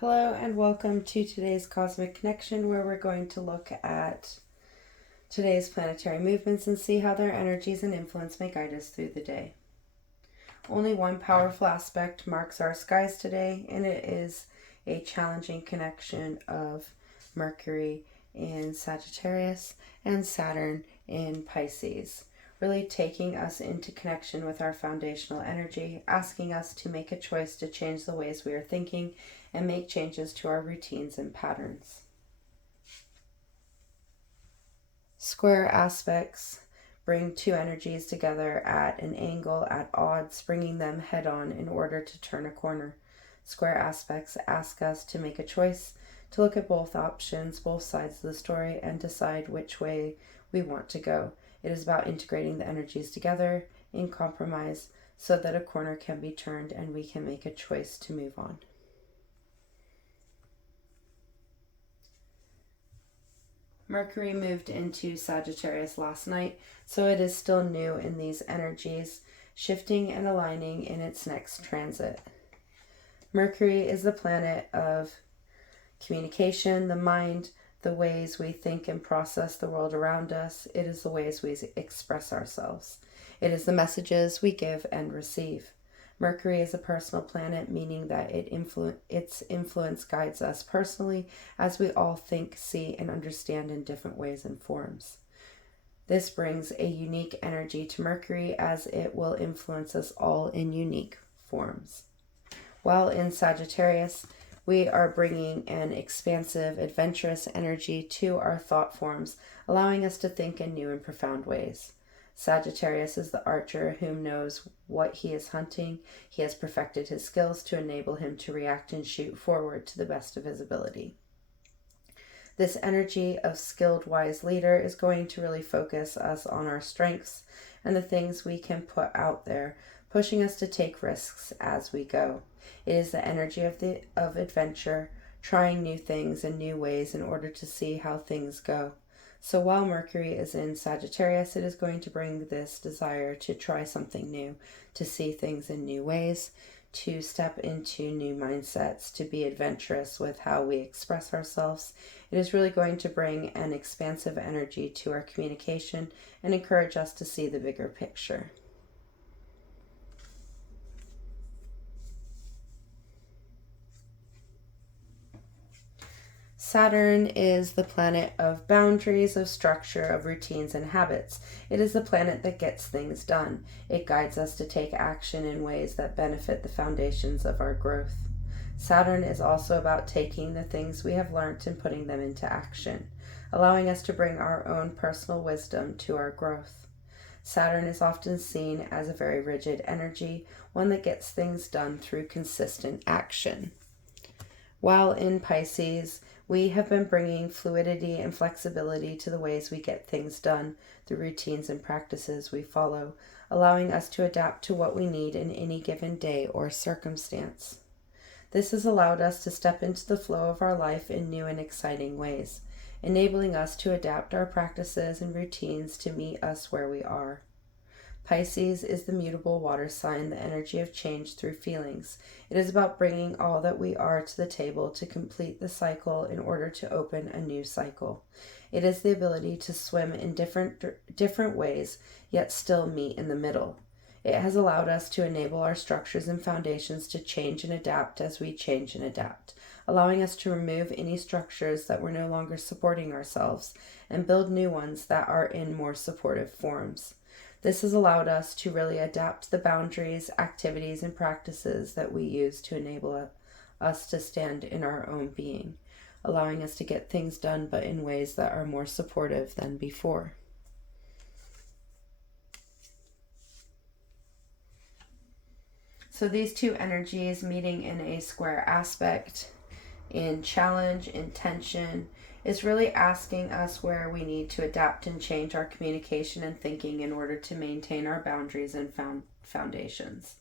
Hello and welcome to today's Cosmic Connection, where we're going to look at today's planetary movements and see how their energies and influence may guide us through the day. Only one powerful aspect marks our skies today, and it is a challenging connection of Mercury in Sagittarius and Saturn in Pisces, really taking us into connection with our foundational energy, asking us to make a choice to change the ways we are thinking and make changes to our routines and patterns. Square aspects bring two energies together at an angle, at odds, bringing them head on in order to turn a corner. Square aspects ask us to make a choice, to look at both options, both sides of the story, and decide which way we want to go. It is about integrating the energies together in compromise so that a corner can be turned and we can make a choice to move on. Mercury moved into Sagittarius last night, so it is still new in these energies, shifting and aligning in its next transit. Mercury is the planet of communication, the mind, the ways we think and process the world around us. It is the ways we express ourselves. It is the messages we give and receive. Mercury is a personal planet, meaning that its influence guides us personally as we all think, see, and understand in different ways and forms. This brings a unique energy to Mercury as it will influence us all in unique forms. While in Sagittarius, we are bringing an expansive, adventurous energy to our thought forms, allowing us to think in new and profound ways. Sagittarius is the archer who knows what he is hunting. He has perfected his skills to enable him to react and shoot forward to the best of his ability. This energy of skilled, wise leader is going to really focus us on our strengths and the things we can put out there, pushing us to take risks as we go. It is the energy of adventure, trying new things and new ways in order to see how things go. So while Mercury is in Sagittarius, it is going to bring this desire to try something new, to see things in new ways, to step into new mindsets, to be adventurous with how we express ourselves. It is really going to bring an expansive energy to our communication and encourage us to see the bigger picture. Saturn is the planet of boundaries, of structure, of routines and habits. It is the planet that gets things done. It guides us to take action in ways that benefit the foundations of our growth. Saturn is also about taking the things we have learned and putting them into action, allowing us to bring our own personal wisdom to our growth. Saturn is often seen as a very rigid energy, one that gets things done through consistent action. While in Pisces, we have been bringing fluidity and flexibility to the ways we get things done through routines and practices we follow, allowing us to adapt to what we need in any given day or circumstance. This has allowed us to step into the flow of our life in new and exciting ways, enabling us to adapt our practices and routines to meet us where we are. Pisces is the mutable water sign, the energy of change through feelings. It is about bringing all that we are to the table to complete the cycle in order to open a new cycle. It is the ability to swim in different ways, yet still meet in the middle. It has allowed us to enable our structures and foundations to change and adapt as we change and adapt, allowing us to remove any structures that were no longer supporting ourselves and build new ones that are in more supportive forms. This has allowed us to really adapt the boundaries, activities, and practices that we use to enable us to stand in our own being, allowing us to get things done but in ways that are more supportive than before. So these two energies meeting in a square aspect, in challenge, in tension, is really asking us where we need to adapt and change our communication and thinking in order to maintain our boundaries and foundations.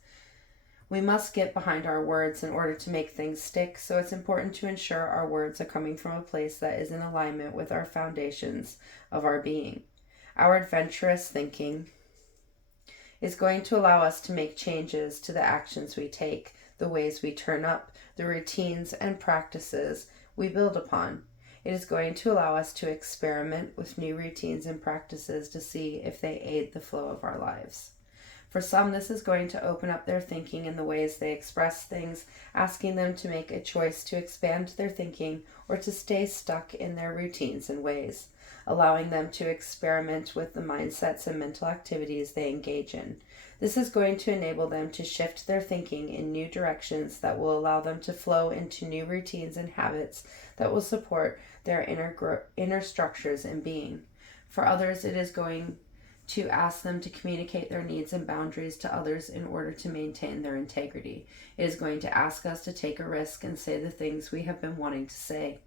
We must get behind our words in order to make things stick, so it's important to ensure our words are coming from a place that is in alignment with our foundations of our being. Our adventurous thinking is going to allow us to make changes to the actions we take, the ways we turn up, the routines and practices we build upon. It is going to allow us to experiment with new routines and practices to see if they aid the flow of our lives. For some, this is going to open up their thinking in the ways they express things, asking them to make a choice to expand their thinking or to stay stuck in their routines and ways, allowing them to experiment with the mindsets and mental activities they engage in. This is going to enable them to shift their thinking in new directions that will allow them to flow into new routines and habits that will support their inner structures and being. For others, it is going to ask them to communicate their needs and boundaries to others in order to maintain their integrity. It is going to ask us to take a risk and say the things we have been wanting to say.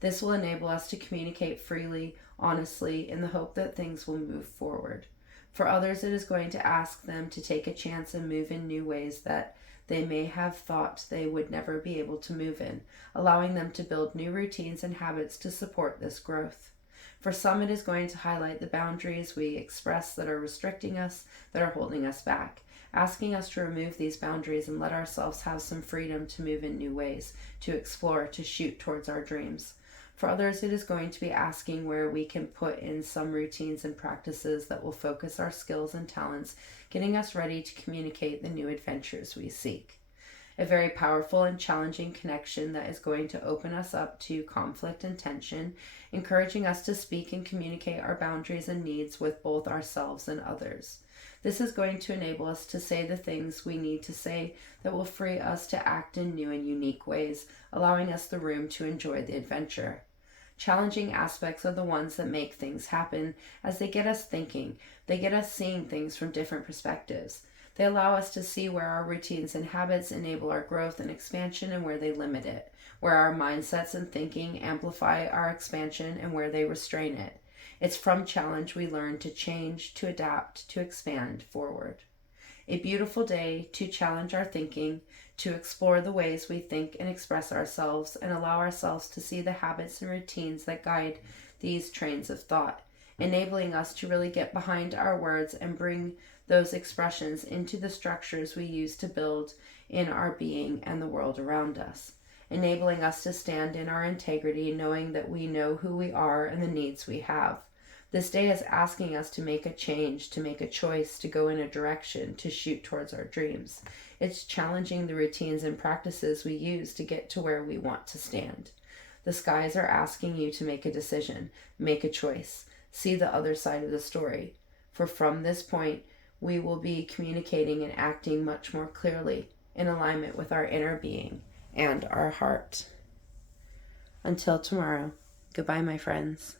This will enable us to communicate freely, honestly, in the hope that things will move forward. For others, it is going to ask them to take a chance and move in new ways that they may have thought they would never be able to move in, allowing them to build new routines and habits to support this growth. For some, it is going to highlight the boundaries we express that are restricting us, that are holding us back, asking us to remove these boundaries and let ourselves have some freedom to move in new ways, to explore, to shoot towards our dreams. For others, it is going to be asking where we can put in some routines and practices that will focus our skills and talents, getting us ready to communicate the new adventures we seek. A very powerful and challenging connection that is going to open us up to conflict and tension, encouraging us to speak and communicate our boundaries and needs with both ourselves and others. This is going to enable us to say the things we need to say that will free us to act in new and unique ways, allowing us the room to enjoy the adventure. Challenging aspects are the ones that make things happen, as they get us thinking. They get us seeing things from different perspectives. They allow us to see where our routines and habits enable our growth and expansion and where they limit it, where our mindsets and thinking amplify our expansion and where they restrain it. It's from challenge we learn to change, to adapt, to expand forward. A beautiful day to challenge our thinking, to explore the ways we think and express ourselves, and allow ourselves to see the habits and routines that guide these trains of thought, enabling us to really get behind our words and bring those expressions into the structures we use to build in our being and the world around us, enabling us to stand in our integrity, knowing that we know who we are and the needs we have. This day is asking us to make a change, to make a choice, to go in a direction, to shoot towards our dreams. It's challenging the routines and practices we use to get to where we want to stand. The skies are asking you to make a decision, make a choice, see the other side of the story. For from this point, we will be communicating and acting much more clearly in alignment with our inner being and our heart. Until tomorrow, goodbye, my friends.